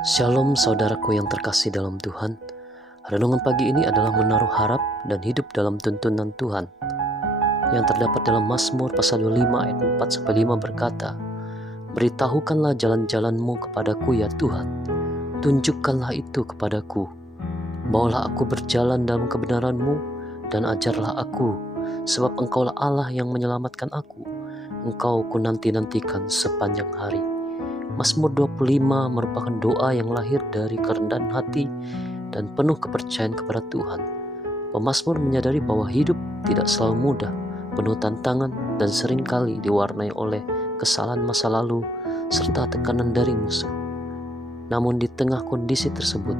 Shalom saudaraku yang terkasih dalam Tuhan. Renungan pagi ini adalah menaruh harap dan hidup dalam tuntunan Tuhan. Yang terdapat dalam Mazmur pasal 25 ayat 4-5 berkata, "Beritahukanlah jalan-jalanmu kepadaku ya Tuhan, tunjukkanlah itu kepadaku. Bawalah aku berjalan dalam kebenaran-Mu dan ajarlah aku, sebab Engkaulah Allah yang menyelamatkan aku. Engkau ku nanti-nantikan sepanjang hari." Mazmur 25 merupakan doa yang lahir dari kerendahan hati dan penuh kepercayaan kepada Tuhan. Pemazmur menyadari bahwa hidup tidak selalu mudah, penuh tantangan, dan seringkali diwarnai oleh kesalahan masa lalu serta tekanan dari musuh. Namun di tengah kondisi tersebut,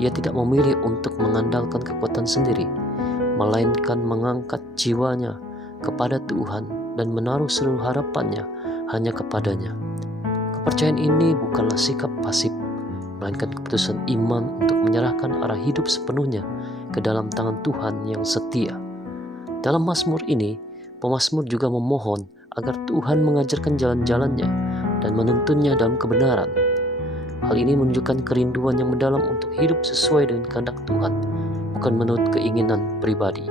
ia tidak memilih untuk mengandalkan kekuatan sendiri, melainkan mengangkat jiwanya kepada Tuhan dan menaruh seluruh harapannya hanya kepadanya. Kepercayaan ini bukanlah sikap pasif, melainkan keputusan iman untuk menyerahkan arah hidup sepenuhnya ke dalam tangan Tuhan yang setia. Dalam Mazmur ini, pemazmur juga memohon agar Tuhan mengajarkan jalan-jalannya dan menuntunnya dalam kebenaran. Hal ini menunjukkan kerinduan yang mendalam untuk hidup sesuai dengan kehendak Tuhan, bukan menurut keinginan pribadi.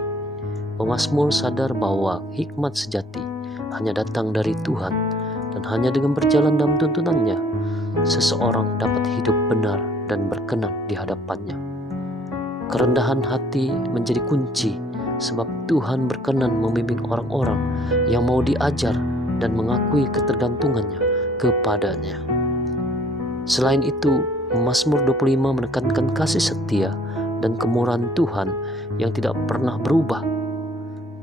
Pemazmur sadar bahwa hikmat sejati hanya datang dari Tuhan, dan hanya dengan berjalan dalam tuntunannya, seseorang dapat hidup benar dan berkenan di hadapannya. Kerendahan hati menjadi kunci, sebab Tuhan berkenan membimbing orang-orang yang mau diajar dan mengakui ketergantungannya kepadanya. Selain itu, Mazmur 25 menekankan kasih setia dan kemurahan Tuhan yang tidak pernah berubah.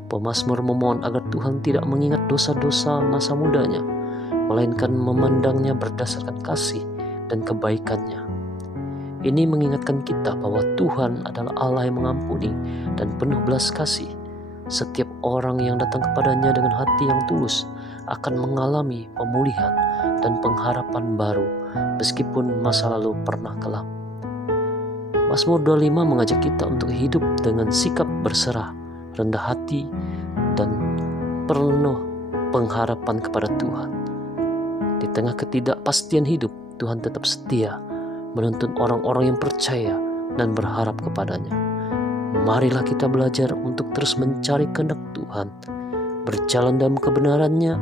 Pemazmur memohon agar Tuhan tidak mengingat dosa-dosa masa mudanya, melainkan memandangnya berdasarkan kasih dan kebaikannya. Ini mengingatkan kita bahwa Tuhan adalah Allah yang mengampuni dan penuh belas kasih. Setiap orang yang datang kepadanya dengan hati yang tulus akan mengalami pemulihan dan pengharapan baru, meskipun masa lalu pernah kelam. Mazmur 25 mengajak kita untuk hidup dengan sikap berserah, rendah hati, dan penuh pengharapan kepada Tuhan. Di tengah ketidakpastian hidup, Tuhan tetap setia menuntun orang-orang yang percaya dan berharap kepadanya. Marilah kita belajar untuk terus mencari kehendak Tuhan, berjalan dalam kebenarannya,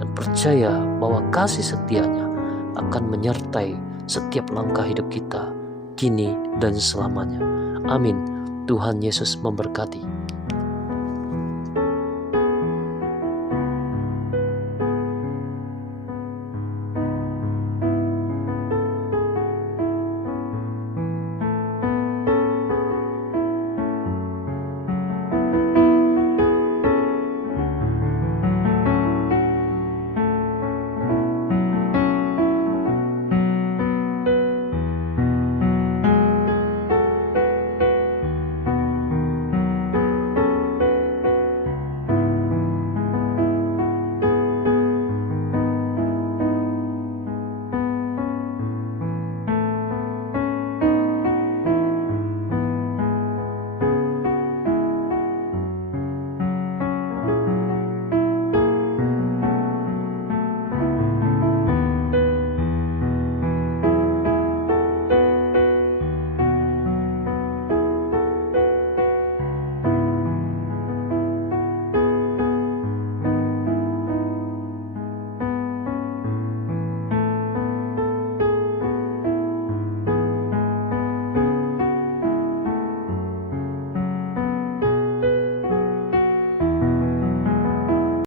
dan percaya bahwa kasih setianya akan menyertai setiap langkah hidup kita, kini dan selamanya. Amin. Tuhan Yesus memberkati.